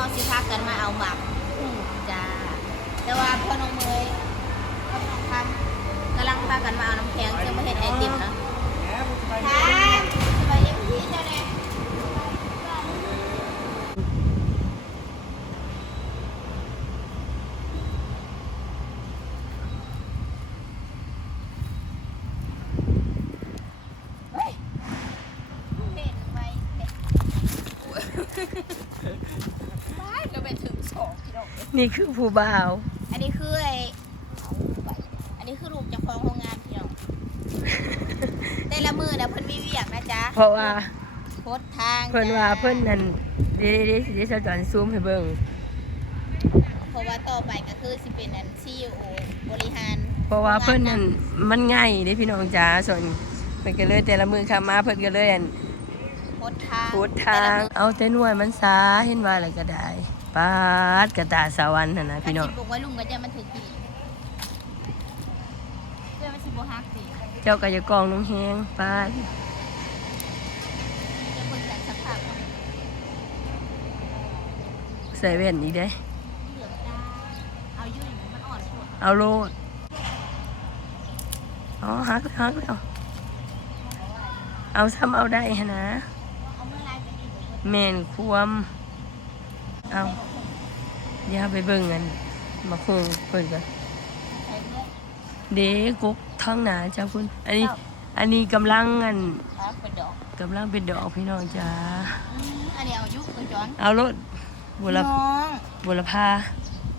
เขาสิพากกันมาเอาหมักจ้า แต่ว่าพ่อน้องเมยพ่อน้องพันกำลังพากันมาเอาน้ำแข็งจะมาเห็ดไอติมนะค่ะสบายดีพี่เจ้าแน่เฮ้ยเห็นไว้เห็นไม่ก็เป็นถึงสองกิโลเมตร นี่คือผู้บ่าว อันนี้คือไอเอาไปอันนี้คือลูกเจากของโรงงานพี่น้องแต่ละมือนะเพิ่นมีเวียกนะจ๊ะเพราะว่าโพสทางเพิ่นว่าจ้เพิ่นนั่นเดี๋ยวเดี๋ยวสิจะจอนซูมให้เบิ่งเพราะว่าต่อไปก็คือสิเป็นอันซีโอบริหาร เพราะว่าเพิ่นนั่นมันง่ายเด้พี่น้องจ๋าส่วนเพิ่นก็เลยแต่ละมือเข้ามาเพิ่นก็เลยอันโพสทางพูดทาง เอาแต่หน่วยมันซาเห็นว่าอะไรก็ได้ ปาดกระตาสวรรค์น่ะนะแต่พี่ละน้องมือถ้าสิบอกไว้ลุงก็จะมันถึงกี่เพื่อมันสิบ่ฮักสิเจ้าก็จะกองน้องแฮงปาดจะเบิ่งกันสักพักใส่แว่นอีกเด้ เหลืองตาเอาอยู่นี่มันอ่อนสุดเอาโลดอ๋อฮักแล้วฮักแล้วเอาซ้ำเอาได้หั่นนะเอาเมื่อไรจะดีกว่าเพิ่นแม่นควม เอาอย่าไปเบิ่งกันมาคงเพิ่นกันใส่เมื่อยเด็กกทั้งหนาเจ้าคุณ อันนี้ อันนี้กำลังอันครับเป็นดอกกำลังเป็นดอกพี่น้องจ้าอืมอันนี้เอายุกตัวจอนเอารถบุรน้องบุรพา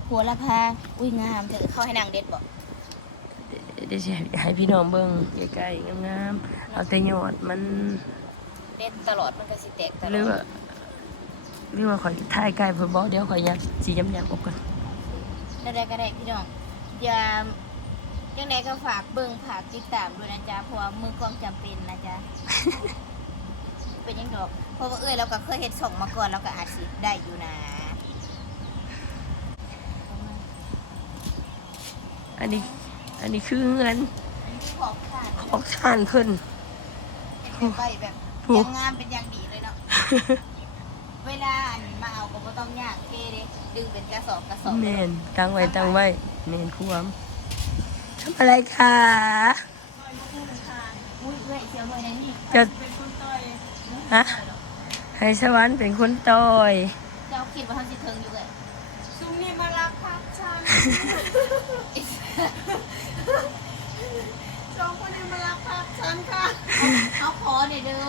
หัวละพาอุ้ยงามเถอะเข้าให้นางเด็ดบอกเดี๋ยวจะให้พี่น้องเบิ่งใกล้ๆงามๆเอาแต่ยอดมันเด็ดตลอดมันก็สิแตกตลหรืออว่าด หรือว่าข่อยถ่ายใกล้เพิ่นบ่เดี๋ยวข่อยยัดสียำๆออกกันได้ๆก็ได้พี่น้องอย่าจังใดก็ฝากเบิ่งฝากติดตามด้วยนะจ๊ะเพราะว่ามือกลองจำเป็นนะจ๊ะ เป็นยังดอกเพราะว่าเอ้ยเราก็เคยเฮ็ดส่งมาก่อนเราก็อาจสิได้อยู่นะอันนี้ อันนี้คือเงินอันนี้ขอบขาดออกทานเพิ่นเป็นใบแบบโอ้ยังงามเป็นอย่างดีเลยเนาะ เวลาอันมาเอาก็บ่ต้องยากเท่เด้ดึงเป็นกระสอบกระสอบแม่นตั้งไว้ตั้งไว้แม่นควมทำอะไรคะอุ้ยเอ้ยเสียวหน่วยในนี่จะฮะให้สวรรค์เป็นคนต่อยเจ้าคิดว่าเขาสิเทิงอยู่เลยซุมนี่มารักพักฉันสองคนนี้มารักพักฉันค่ะ เขาขอเนี่ยเด้อ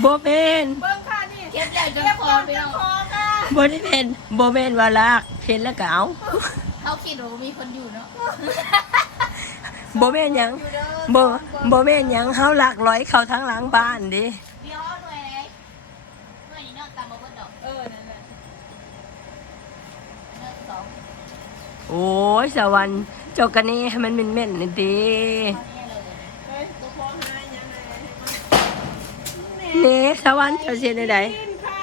โบเป็นเบิ้งค่ะนี่ เก็บใหญ่จนเรียบคร้ออยไปจะแล้วพอค่ะโบได้เป็นโบเป็นว่าลากเห็นแล้วก็เอาเขาคิดว่ามีคนอยู่เนาะโบเป็นหยังโบโบเป็นหยังเฮาหลักร้อยเข้าทั้งหลังบ้านดิเดี๋ยวเอาหน่วยไหนหน่วยนี้เนาะตามมาเบิดดอกเออนั่นแหละเนาะสองโอ้ยสวรรค์เจ้ากันนี่ให้มันเป็นเม่นๆนี่ดิ เท่านี้เลย เฮ้ยตัวพอหายยังไงให้มัน เน่สวรรค์เจ้าเสียได้ปีนค่ะ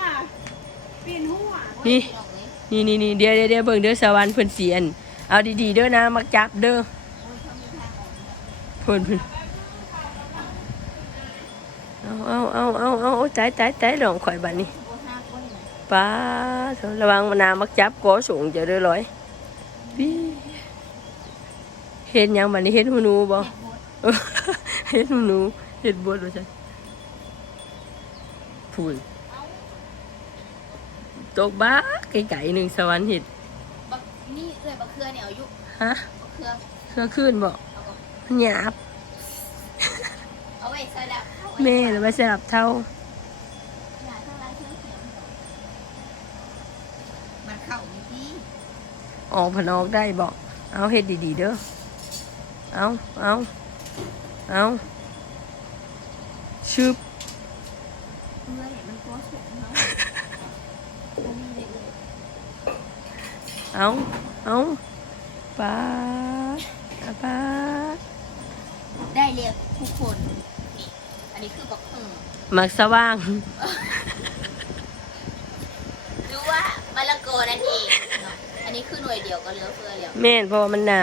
ปีนหัวนี่นี่นี่นี่เดี๋ยวเดี๋ยวเดี๋ยวเบิ่งเด้อสวรรค์เพิ่นเสียน เอาดีๆเด้อนะ มักจับเด้อเขามีทางออกเพิ่นเพิ่นเอาเอาเอาเอาเอาเอาตายตายตายหลองข่อยบัดนี้ป้าระวังมะนามักจับก่อสูงจะเด้อร้อยพี่เห็นยังบัดนี้เห็นหูหนูบ่เฮ็ดห็นหูหนูเห็นบดว่าซั่ พูนตกบ้าไก่ๆหนึ่งสวรรค์เห็ดบักนี่เอ้ยบักเครือเนี่ยเอาอยู่ฮะบักเครือเครื่องขึ้นบ่เอาบักมันหยาบเอาไว้ใส่แล้วเอาไว้แม่หรือว่าสลับเท่าอย่าเท่าไรเท่าเสียงมันเข้าอยู่ที่ออกผนออกได้บ่เอาเฮ็ดดีๆเด้อ เอาเอาเอาชึบ เพื่อเห็นมันตัวสูงเนาะบ่มี เลยเอ้ยเอาเอาปาดอะปาดได้เรียกทุกคนนี่อันนี้คือบักเพิ่งมักสว่าง รู้ว่ามะละกอนั่นเองเนาะอันนี้คือหน่วยเดียวก็เหลือเฟือแล้วแม่นเพราะว่ามันหนา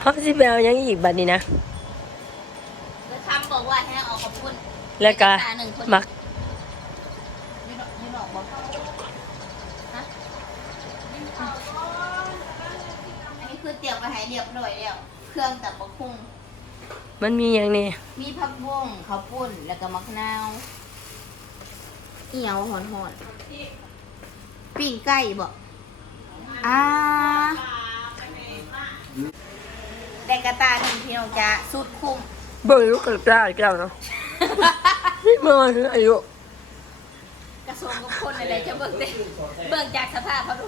เขาสิไปเอาหยังอีกบัดนี้นะ แล้วทำบอกว่าให้เอาขอบคุณแล้วก็ตาหนึ่งคนมัก อยู่ รียมมาให้เรียบร้อยแล้ว เครื่องตับบักคุ้งมันมีอย่างนี้มีผักบุ้งข้าวปุ้นแล้วก็มะนาวเอียวหอนหอนๆปิ้งไก่บอกอ่าแต่กระตาหนึ่งพี่น้องจะสุดคุ้ม เบิ่งลูกกระจ้าอีกแล้วเนาะนี่มันมาถึงอายุกระทรวงกับคนอะไรจะเบิ่งเด้เบิ่งจากสภาพเขาดู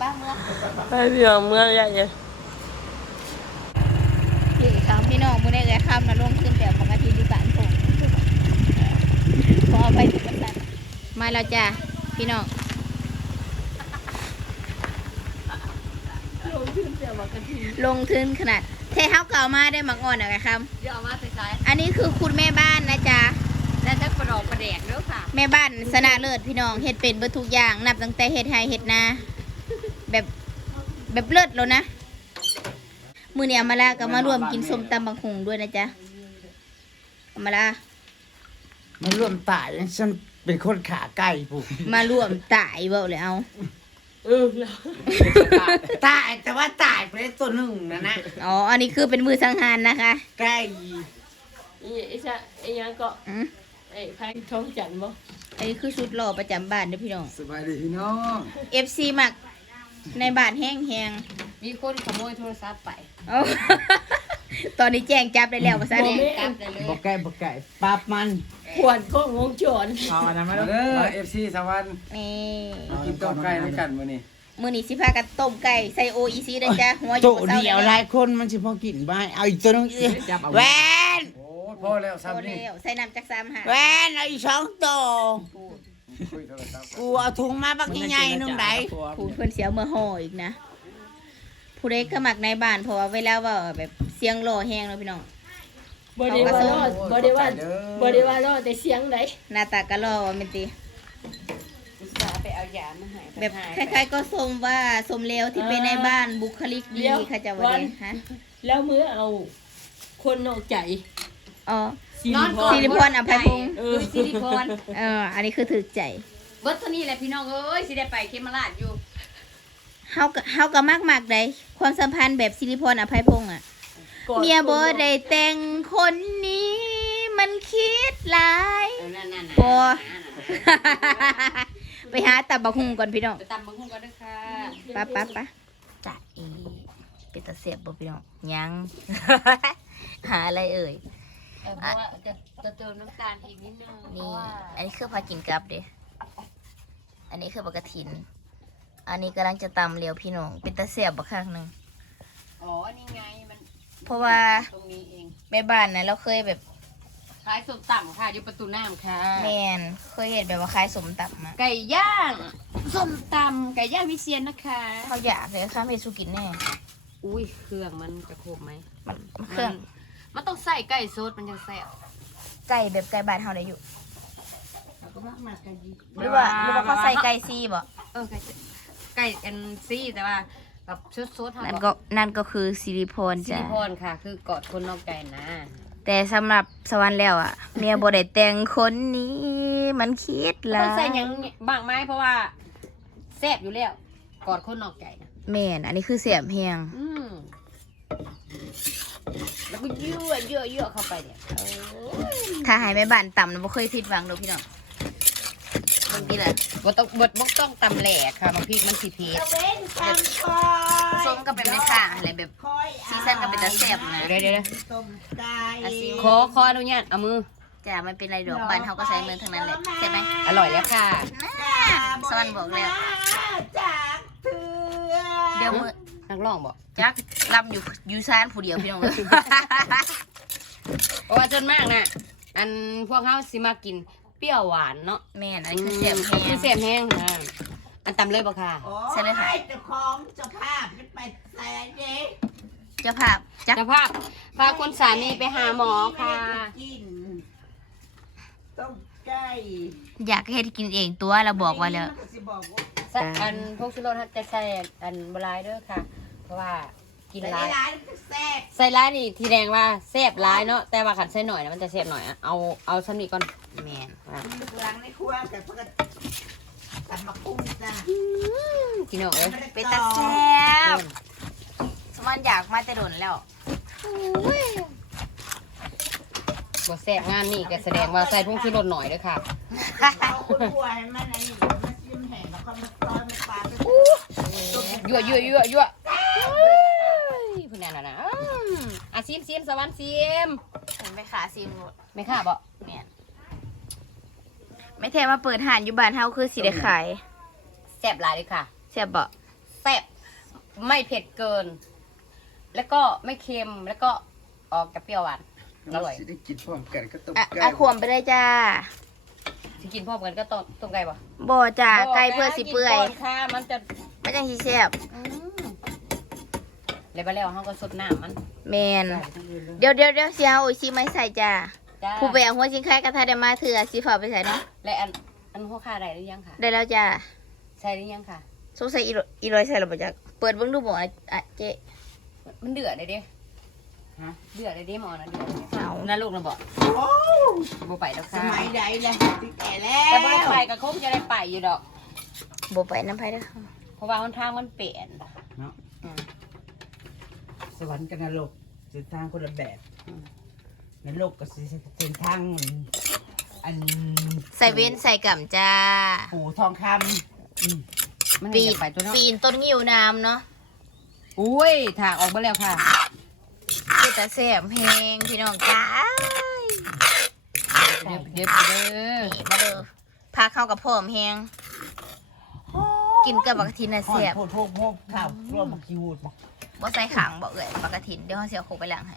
ป้าเมื่อไปพี่น้องเมื่อใหญ่เลยพี่สาวพี่น้องมื้อนี้เลยข้ามมาลงขึ้นแบบปกติที่บ้านผมขอไปถึงกันสันมาแล้วจ้าพี่น้องลงทุนขนาดเทเฮาเก่ามาได้หมักอ่อนอะครับเดี๋ยวเอามาใส่ใส่อันนี้คือคุณแม่บ้านนะจ๊ะแล้วถ้ากระดอกกระแดกเด้อค่ะ แม่บ้านสนะเลิศพี่น้องเฮ็ดเป็นเบิดทุกอย่าง นับตั้งแต่เฮ็ดไห้เฮ็ดนาแบบ แบบเลิศแล้วนะ มือเนี่ยมาลาก็มารวมกินส้มตำบังคุงด้วยนะจ๊ะเอามาลามันร่วมตายฉันเป็นคนขาไก่ผูกมารวมตายเบ้าเลยเอาเออแล้วตายแต่ว่าตายไปได้ตัวหนึ่งนะนะอ๋ออันนี้คือเป็นมือสังหารนะคะไก่อีไอ้ชะไอ้ยังก็อืมไอ้พายท้องจันทร์บ่อันนี้คือชุดหล่อประจำบ้านเด้อพี่น้องสบายดีพี่น้อง FC มัก ในบ้านแห้งแหงมีคนขโมยโทรศัพท์ไปๆเอาตอนนี้แจ้งจับได้แล้วภาษาเนี่ยกลับได้เลยบอกไก่บอกไก่ปั๊บมันขวดข้องวงจรเอาอันนั้นมามาแล้เด้วอ FC สวรรค์นี่มากินต้มไก่ด้วยกันมื้อนี้มือนี้สิพากันต้มไก่ใส่โออีซีนะจ๊ะหัวอโตยู่บนเสาเดียวหลายคนมันสิพอกินบ้างเอาอีกตัวหนึงอีกแวนโอ้ยพอแล้วโตซ้ำนี่แล้วใส่น้ำจักสามหาแวนเอาอีกสองตัว คุยโทรศัพท์กูเอาถุงมาบักใหญ่ๆนึงไดผู้เพื่อนเสียวเมื่อห่ออีกนะ ผู้ใดก็มักในบ้านเพราะว่าเวลาเว่าแบบเสียงหล่อแห้งเนาะพี่น้องบ่ได้ว่ารอดบ่ได้ว่าบ่ได้ว่ารอดแต่เสียงไหนหน้าตาก็หล่อว่าแมันติอุตส่าห์ไปเอายามาให้แบบคล้ายๆก็สมว่าสมเลวที่เป็นในบ้านบุคลิกดีค่ะจะว่าเดฮะแล้วมื้อเอาคนนอกใจ อ๋อสิริพรสิริพรอภัยพงษ์เอเอออสิริพรเออ อันนี้คือถือใจ เบิร์ตเท่านี้แหละพี่น้องเอ้ยสิได้ไปเคมราชอยู่ เฮาก็เฮาก็มากมากได้ความสัมพันธ์แบบสิริพรอภัยพงษ์อะกอดเมียบ่ได้แต่งคนนี้ มันคิดหลายเออนั่นนั่นบ่ไปหาตับบักหุ่งก่อนพี่น้องไปตำบังคุงกันด้วยค่ะปะปะปะจ้ะอีเป็นตะเสียบบ่พี่น้องยัง หาอะไรเอ่ย เออเพราะว่าจะจะเติมน้ำตาลอีกนิดนึงเพนี่ ราะว่าอันนี้คือพากินกับเด้อันนี้คือปลากระถิน อันนี้กำลังจะตำเหลียวพี่น้อง เป็นตะเสียบบักข้างหนึ่ง อ๋อนี่ไงมันเพราะว่า ตรงนี้เองแม่บ้านนะเราเคยแบบขายส้มตำค่ะอยู่ประตูน้ำค่ะ แมนเคยเห็นแบบว่าคล้ายสมตับมาไก่ย่างส้มตำไก่ย่างวิเชียนนะคะ เขาอยากเลยค่ะเมซูกินแน่ อุ้ยเครื่องมันจะครบไหมมันเครื่อง มัน ต้องใส่ไก่สดมันจะแซ่บไก่แบบไก่บ้านเฮาได้อยู่เอาก็มากมากกันดีหรือว่าหรือว่าเขาใส่ไก่ซีบ่เออไก่ไก่แอนซี่แต่ว่าแบบชุดซดนั่นก็นั่นก็คือซิลิโพนซิจ้ะลิพรค่ะ คือกอดคนนอกไก่นะแต่สำหรับสวรรค์แล้วอะ เมียบ่ได้แต่งคนนี้มันคิดหละต้องใส่หยังบางไม้เพราะว่าแซ่บอยู่แล้วกอดคนนอกไก่นะแม่นอันนี้คือเสียมเฮียงอืม แล้วก็ยั่วยั่วยั่วเข้าไปเนี่ยโอ้ยถ้าใหายแม่บ้านต่ำนะบ่เคยผิดหวังเด้อพี่น้องบางทีแหละบดต้องบดบกต้องตำแหลกค่ะบางทีมันสีเพชรเว้นคำคอยส้มก็เป็นแม่ค้าอะไรแบบคอยซีซั่นก็เป็นตาแซ่บนะเดี๋ยวเดี๋ยวเดี๋ยวต้มไก่อาซิขอขออนุญาตเอามือจ้ะมันเป็นไรดอกบ้านเฮาก็ใช้มือทั้งนั้นแหละใช่ไหมอร่อยแล้วค่ะสวรรค์บอกแล้วจากเถื่อเดี๋ยวมือ นักร้องบอกจักลำอยู่อยู่ซานผู้เดียวพี่น้องเลยเพราะว่าจนมากนะอันพวกเขาสิมากินเปรี้ยวหวานเนาะแม่นอันนี้คือเสียมแฮคืองเสียมแห้งนะอันตำเลยบ่ค่ะโอ้ใช่เลยค่ะเจ้าของเจ้าภาพมันไปใส่เด้เจ้าภาพจักเจ้าภาพพาคุณสามีไปหาหมอค่ะกินต้มไก่อยากให้เฮ็ดกินเองตัวเราบอกไว่าแล้วมันก็สิบอกว่าใส่อันพวกชิโร่จะใส่อันบลายเด้อค่ะ เพราะว่ากินใส่ร้ายร้านมันแซ่บใส่ร้ายนี่ทีแดงว่าแซ่บร้ายเนาะแต่ว่าขันใส่หน่อยนะมันจะแซ่บหน่อยอะเอาเอาชั้นนี้ก่อนแม่นอะล้างในครัวแต่พวกก็ตัดมาคุ้มจ้ะพี่น้องเอ้ยเป็นตาแซ่บมันอยากมาแต่โดนแล้วบ่แซ่บงานนี่ก็แสดงว่าใส่ผงชูรสหน่อยเด้อค่ะเอาคนป่วยมันอันนี้มันซิมแห้งแล้วก็มาตอนมาปลาไปยั่วยั่วยั่วยั่ว พูดแน่นอนนะอืมอะซิมซิมสวรรค์ซิมเห็นไปขาซิมหมดไม่ค่ะบ่เนี่ยไม่แท้มาเปิดหานอยู่บ้านเฮาคือสิได้ขายแซ่บหลายเลยค่ะ แซ่บบ่แซ่บไม่เผ็ดเกิน แล้วก็ไม่เค็มแล้วก็ออกกับเปรี้ยวหวานอร่อยสิได้กินพร้อมกันก็ต้มอะไก่อะขวมไปเลยจ้าสิกินพร้อมกันก็ต้มต้มไก่บ่บ่จ้าบอกไก่เพื่อสิเปื่อยกินก่นค่ะ มันจะไม่จังสิแซ่บอืม แล้วไปแล้วเฮาก็สดน้ำมันแมนเดี๋ยวเดี๋ยวเดี๋ยวสิเอาโอชิไม่ใส่จ้าจ้าผู้ไปเอาหัวสิงไข่กระทะได้มาเถื่อสิฝากไปใส่เนาะและอันอันหัวขาได้หรือยังค่ะ ได้แล้วจ้าใช่หรือยังค่ะ สงสัยอีโรอีร้อยใส่แล้วบ่จักเปิดเบิ่งดูบ่อะอะเจ๊มันเดือดเลยเด้ฮะเดือดเลยเด้หมอนะเดือดเลยเอาน่าลูกนะบอกโอ้บ่ไปแล้วสค่ะมัยใดแล้วที่แก่แล้วแต่บ่ได้ไปก็คงจะได้ไปอยู่ดอกบ่ไปน้ำไผเด้อเพราะว่าหนทางมันเปลี่ยนเนาะอืม สวรรค์กับนรกเส้นทางคนละแบบอืมนรกก็สิเส้นทางอันใส่เว้นใส่กั่มจ้า ปู่ทองคำอืมมันปีปีนไปตัวเนาะปีนต้นงิ้วน้ำเนาะอุ้ยถากออกมาแล้วค่ะคือตาแซ่บแฮงพี่น้องจ้าเดี๋ยวเดี๋ยวเด้อนี่มาเด้อพาเข้ากับพร้อมแฮง กินกับบักกะทินน่ะห่อนแซ่บโพดโพกโพกข้าวรวมบักคิวดบอกบ่ใส่ขังบ่เอ่ยบักกะทินเดี๋ยวเฮาสิเอาโคกไปล้างให้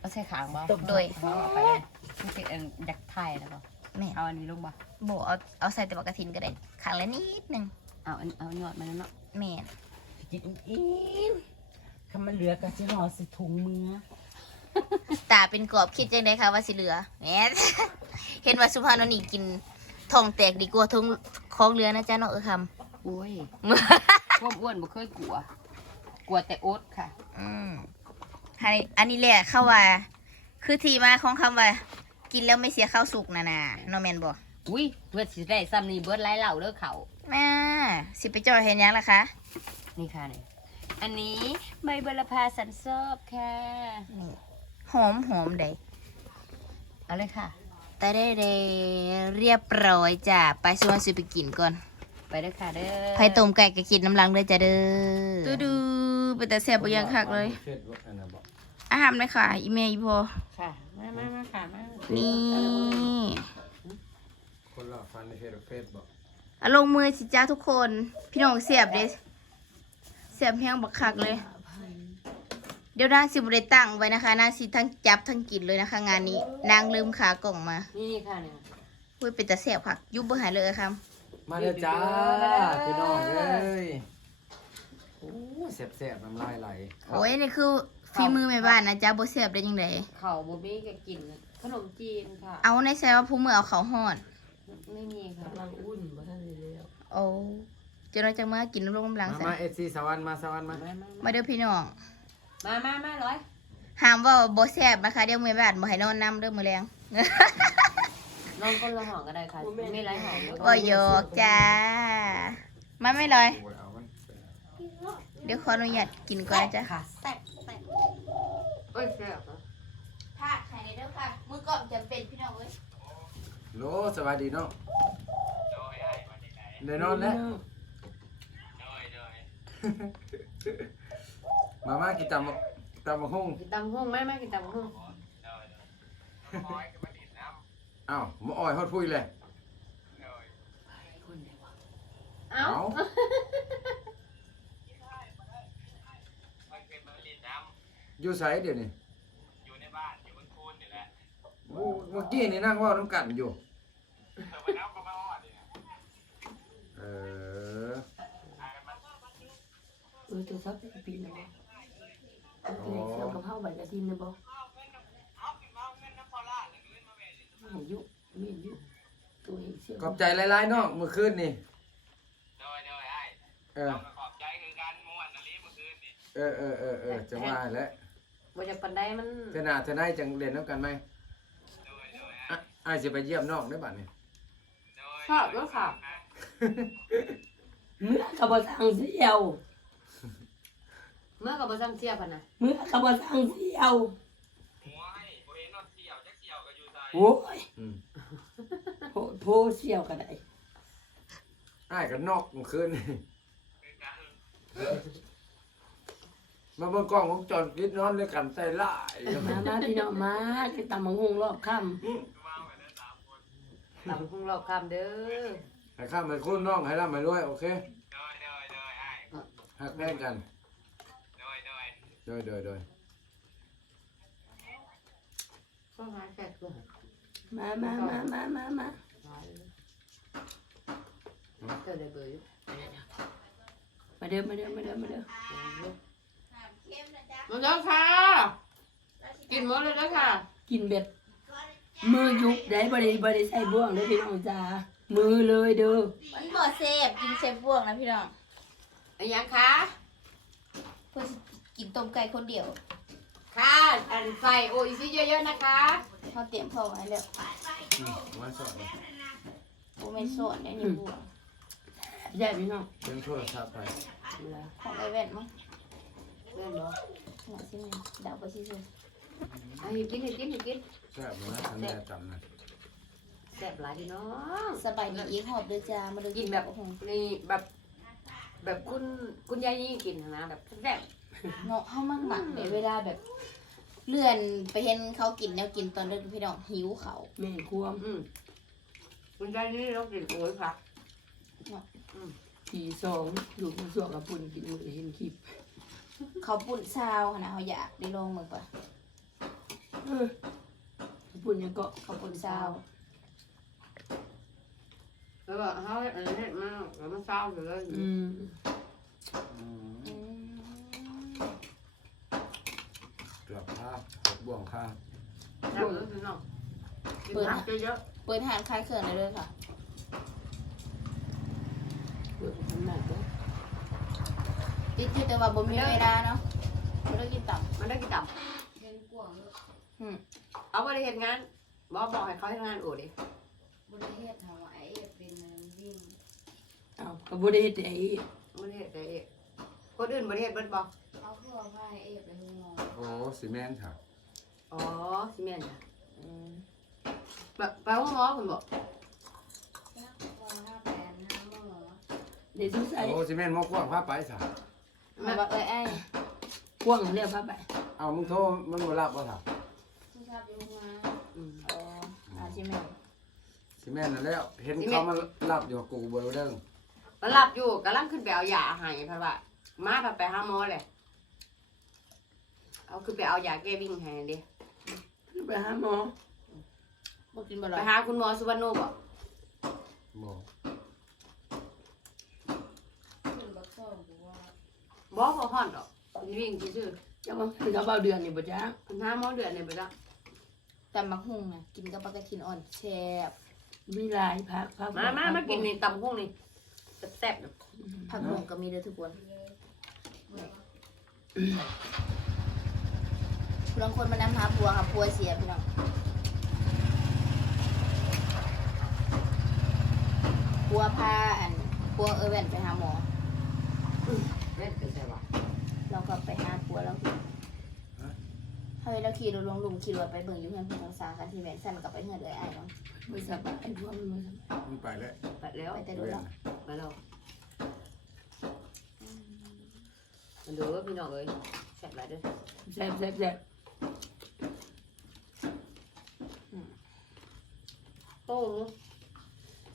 เอาใส่ขางบ่โดยเอาเอาไปเลยมันเป็นอันอยากถ่ายแล้วบ่แม่เอาอันนี้ลงบ่บ่เอาเอาใส่แต่บักกะทินก็ได้ขังละนิดหนึงเอาอันเอายอดมันเนาะแม่นกินอิ่มคำมันเหลือก็จะรอสิถุงมือตาเป็นกรอบคิดจังไดคะว่าสิเหลือแหมเห็นว่าสุภาพนนี่กินทองแตกดีกว่าทองของเหลือนะจ๊ะเนาะเออคำ อุ้ยความอ้วนบ่เคยกลัว กลัวแต่โอ๊ตค่ะ อืมอันนี้อันนี้แหละเข้าว่า คือที่มาของคำว่า กินแล้วไม่เสียข้าวสุกนะนะโนแมนบอกอุ้ยเพื่อสิได้ซ้ำนี่เบิดหลายเหล่าเด้อเขาแม่สิไปจอยเห็นยังล่ะคะ นี่ค่ะนี่อันนี้ใบบัลพาสันซอบค่ะนี่หอมหอมได้เอาเลยค่ะแต่ได้ได้เรียบร้อยจ้ะไปสวนสิไปกินก่อน ไปเด้อค่ะเด้อไผ่ต้มไก่ก็กินน้ำลังเลยจ้ะเด้อดูดูไปแต่แซ่บไปยังคักเลยเฟซบุ๊กอันนั้นบอกอาหารไหมค่ะ อีเมย์อีพอค่ะมามามาค่ะมานี่คนละฟันในเฟซเฟซบอกอะลงมือสิจ้าทุกคน พี่น้องเสียบเด้เสียบแห้งบักคักเลย เดี๋ยวนางสิบได้ตั้งไว้นะคะนางสิทั้งจับทั้งกินเลยนะคะ งานนี้ นางลืมขากล่องมา นี่ค่ะเนี่ยเว้ยเป็นตาเสียบค่ะยุบบ่หายเลยอะครับ มาเลยจ้าพี่น้องเอ้ยโอ้แซ่บๆน้ำลายไหลโอ้ยนี่คือฝีมือแม่บ้านนะจ๊ะบ่เสียบได้ยังไงเขาบ่มีก็กินขนมจีนค่ะ เอาในใส่ว่าผู้มือเอาเขาวห่อนไม่มีค่ะโอ้เจะน้อยจังมากินน้ำลงน้ำลังมาใส่มาเอซีสวรรค์มาสวรรค์มามามามาเด้อพี่น้องมามามาร้อยห้ามว่าบ่แซ่บนะคะเดี๋ยวแม่บ้านบ่ให้นอนน้ำเด้อมื้อแรง น้องคนละห่อก็ได้ค่ะไม่ไรห่อบ่โยกจ้ามาไม่ลอยโอ้ยเอามันเดี๋ยวขออนุญาตกินก่อนนะจ๊ะค่ะแซ่บแซ่บโอ้ยแซ่บพาดไข่เด้อค่ะมือก่อนจำเป็นพี่น้องเอ้ยโหลสวัสดีเนาะเดี๋ยวนอนแล้วมามากินตำตำมะฮุ่งกินตำหุ่งไหมแม่กินตำหุ่ง อ้าวมาอ้อยฮอดพุยเลยเอ้าเอาอยู่ไสเดี๋ยวนี้อยู่ในบ้านอยู่บนคูนนี่แหละเมื่อกี้นี่นั่งเว่าน้ำกันอยู่เออเออตัวซับไปปีนนะบ่โอ้เสือกระเพราใบกระทินนะบ่ อายุมีอายุตัวเห็นเสียขอบใจหลายๆเนาะเมื่อคืนนี่เออเออเออเออเออจะว่าแล้วบ่จะปันได้มันเทนาเทนายจังเรียนน้ำกันไหมอะอ้ายสิไปเยี่ยมนอกได้บัดนี่ชอบด้วยค่ะเมื่อกระบอกทางเสียว เมื่อกับบ่ซ้ำเสียพันน่ะเมื่อเขาบ่สั่งเที่ยว โอ้ยอืม โพโพเที่ยวก็ได้อ้ายกันนอกเมื่อคืนนี่มาเบิ่งกล้องของจอนกิดนอนด้วยกันใส่ลายมามาพี่น้องมากินตำบักหุ่งรอบค่ตำคงรอบคำเด้อให้ข้ามไปคุณน้องให้ร่ำให้รวยโอเคหักแน่กันโดยโดยโดยก็หาแค่ตัวำ มามามามามามาเจอได้เบอร์อยู่มาเด้อมาเด้อมาเด้อมาเด้อมันเด้อค่ะ กินหมดเลยเด้อค่ะ กินแบบมือยุบได้บ่ได้บ่ได้ใส่บ่วงเด้อพี่น้องจ้ามือเลยเด้อมันบ่เซฟกินเซฟบวกนะพี่น้องอันยังคะเพื่อสิกินต้มไก่คนเดียว ค่ะอันใส่โออิซิเยอะๆนะคะเขาเตรียมพอไว้แล้วอืมมาสอนบ่แม่นสอนได้นี่บวกใช่พี่น้องเพิ่งโทรศัพท์ไปของไอ้แว่นมั้งเล่นบ่หน่อยสิแม่เดาไปซื่ออันนี้กินให้กินให้กินแซ่บเหมือนนะทำแม่จำนะแซ่บหลายพี่น้องๆสบายดีอีกหอบเด้อจ้ามาดูกินแบบโอ้โหนี่แบบ แบบคุณคุณยายนี่กินนะแบบแซ่บ เนาะเฮามั่งหมักในเวลาแบบ เลื่อนไปเห็นเขากินแนวกินตอนเด็กพี่น้องหิวเขาแม่นควมอืมคุณยายนี่เรากินโอ้ยค่ะปีสองลูกมาสวกกับปุ่นกินมือเห็นคลิปเขาปุ่นซาวขนาดเขาอยากได้ลงมึงปะเออปุ่นยังก็เขาปุ่นซาวแล้วก็เขาอันนี้มันแล้วมันเศร้าอยู่เลยอืม อืมอืมเกือบข้าวบ่วงข้าวแซ่บเลยพี่น้องกินผักเยอะเปิดหานคลายเครื่องได้เลยค่ะเปิดขนาดเด้อติดที่แต่ว่าบ่มีเวลาเนาะบ่ได้กินตับๆมันได้กี่ตับอืมเอาไปเห็นงานบอกบอกให้เขาให้งานโอ้ดิบริเฮ็ดถวายเป็นวิ่งเอาก็บ่ได้เฮ็ดได้อีกไม่ได้เห็นแต่เอกคนอื่นบริเฮ็ดเบิดบอกเอาเครื่อง ผ้าให้เอฟไปให้งอโอ้ซีเมนต์ค่ะอ๋อซีเมนต์จ้ะอืมแบบไปห้องหมอคุณบอกนักว่าห้าแปดห้าหมอเดี๋ยวสิใส่โอ้ซีเมนต์มอกกว้างผ้าไปสามาบอกเอ้ยไอ้พ่วงเรียกพาไปเอามึงโทรมันบ่รับบ่ถามผู้ชายอยู่มาอืม อ๋ออาชิแม่ซีเมนต์นั่นแล้วเห็นเขามารับอยู่กูบ่รู้เด้งมันหลับอยู่กำลังขึ้นไปเอายาให้เพราะว่ามาพาไปหาหมอเลย เอาขึ้นไปเอายาแก้วิ่งให้ดิไปหาหมอบ่กินบ่หรไปอกหาคุณหมอสุวรรณโนบอกบ่ขึ้นบักซ่องกูว่าบอกพอห่อนดอกวิ่งซื่อจะว่าเป็นกระเป๋าเดือนนี่บ่จ้าๆคุณหาหมอเดือนเนี่ยไปจ้ะตำมักหุ่งน่ะกินกับปลากระทินอ่อนแซ่บมีหลายพักพักมามามากินนี่ตำพุ่งนี่แซ่บๆน่ะผักหลวงก็มีเด้อทุกคน บางคนมานำหาผัวค่ะผัวเสียพี่น้องผัวพาอันผัวเออแว่นไปหาหมอเล่นเป็นไงวะเราก็ไปหาผัวเราเฮ้ยเราขี่รถลงหลุมขี่รถไปเบิ่งอยู่เพื่อนเพื่อนทางซ้ายกันที่แม่นสั่นกับไปเฮือนเลยไอ้ายเนาะบ่สบายพวกมันบ่สบายมึงไปแล้วไปแล้วไปแต่รถแล้วไปแล้วมันดูว่าพี่น้องเอ้ยแซ่บหลายเด้อแซ่บแซ่บแซ่บ โอ้โห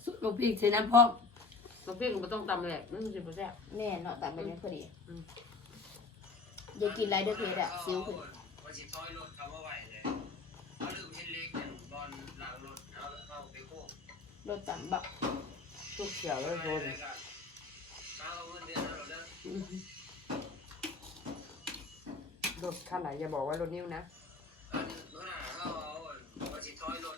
สุดบ่พริกใส่น้ำพร้อมมาพี่ก็ไม่ต้องตำเลยมันจะบ่แซ่บแม่เนาะตัดไปไม่พอดีอืมอย่ากินไรเด้อเพชรอะซิวขึ้นว่าสิถอยรถเขาบ่ไหวเลยเขาลืมเห็นเล็กเนี่ยบอลหลังรถเอาเอาไปโค้งรถต่ำบักทุกเขียวเลยโดนแล้วก็เอาเงินเดือนเราเด้อรถคันไหนอย่าบอกว่ารถนิ้วนะอันนู้นน่ะเขาเอาว่าสิถอยรถ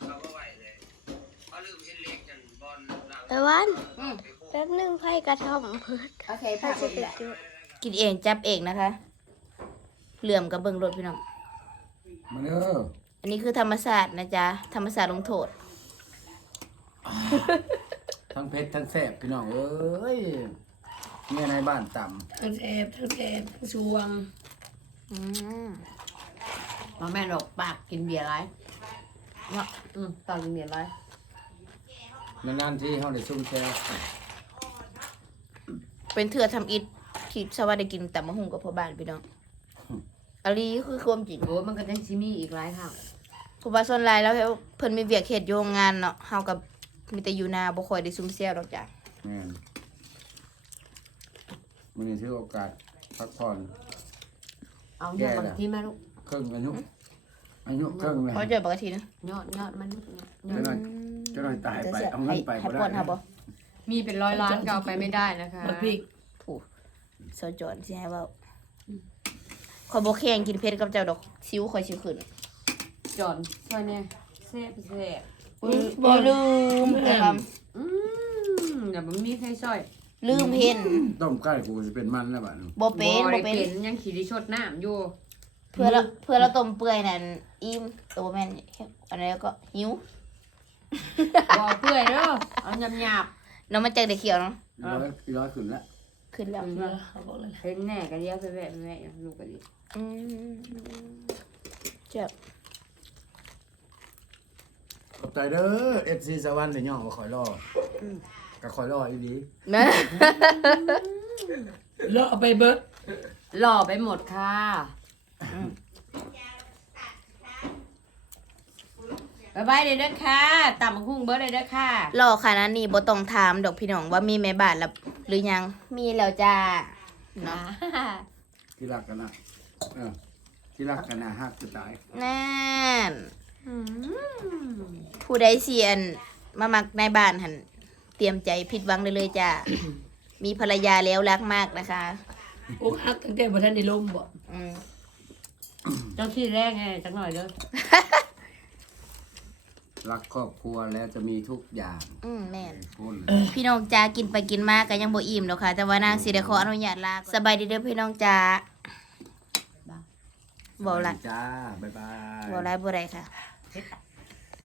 หลังตะวันอืมไปโค้งแป๊บหนึงไพ่กระท่อมเพิ่นโอเคไพ่พาไปจะไปละจุดกินเองจับเองนะคะ เหลื่อมกับเบิ่งรถพี่น้อง มาเด้ออันนี้คือธรรมศาสตร์นะจ๊ะ ธรรมศาสตร์ลงโทษ ทั้งเพชรทั้งแซ่บพี่น้องเอ้ยเมียในบ้านต่ทั้งแอบทั้งแอบทั้งชวงอืมมาแม่นบอกปากกินเบียร์ไรเนาะอืมตอนกินเบียร์ไรำ นานๆที่เขาได้ซุ่มแซ่เป็นเถื่อทำอิฐที่สวัสดีกินแต่มะฮุงกับพ่อบ้านพี่น้องอันนี้คือความจริงโอ้ยมันก็ยังซิมีอีกหลายค่ะเพราะว่าส่วนหลายแล้วเพิ่นมีเวียกเฮ็ดอยู่โรงงานเนาะเฮากับมีแต่อยู่นาบ่ค่อยได้ซุ่มเซี่ยวดอกจ้ะแม่นมันนี้ถือโอกาสพักผ่อนเอาเนี่ยบางทีมาลูกครึ่งอายุอายุครึ่งเลยเพราะเจอปกตินะยอดยอดมันยอเจะดหน่อยเจะหน่อยตายไปเอาเงินไปให้บ่ปอนได้เฮาบ่มีเป็นร้อยล้านก็เอาไปไม่ได้นะคะมาพริกเซาจอนสิให้เว้าขอยบ่แข่งกินเผ็ดกับเจ้าดอกซิวข่อยสิขึ้นจอนช่วยเนี่ยเซ่บเซ่บบ่ลืมนะครับอืมเดี๋ยวมันมีใครช่วยลืมเห็นต้มไก่กูจะเป็นมันแล้วบ้านบ่เป็นบ่บ่ได้เป็เป็นนยังขี่ดิชดน้ำอยู่เพื่อเราเพื่อเราต้มเปื่อยนั่นอิ่มตัวแม่นอันนี้ก็หิว บ่เปื่อยเด้อเอาหยาบหยาบน้องมันจักได้เขียวเนาะร้อยร้อยขึ้นแล้วขึ้นแล้วๆเออเขาบอกเลยเห็นแน่กันเดียวไปแวะไปแวะอยู่ลูกกันดิอืมเจ็บขอบใจเด้อเอฟซีสวรรค์เดี๋ยวย่องมาคอยรออก็คอยรออีดีนะเลาะไปเบิดหล่อไปหมดค่ะ บายบายเลยเด้อค่ะต่ำหุ้งเบิร์ดเลยเด้อค่ะรอค่ะนั้นนี่บ่ต้องถามดอกพี่น้องว่ามีแม่บ้านแล้วหรือยัง มีแล้วจ้าเนาะที่รักกันนะเออที่รักกันนะฮักจะตายนั่นผู้ใดเสียนมามักในบ้านหันเตรียมใจผิดหวังได้เลยจ้า มีภรรยาแล้วรักมากนะคะอกหักตั้งแต่บ่ทันได้ล้มบ่อืมเจ้าที่แรกไงจักหน่อยเด้อ รักครอบครัวแล้วจะมีทุกอย่างอืมแม่น พูดเลย พี่น้องจ้ากินไปกินมาก็ยังบ่อิ่มดอกค่ะ แต่ว่านางสิได้ขออนุญาตลาก่อนสบายดีเด้อพี่น้องจ้าบ่ละจ้า บ๊ายบาย บ่ไรบ่ไรค่ะ เฮ็ด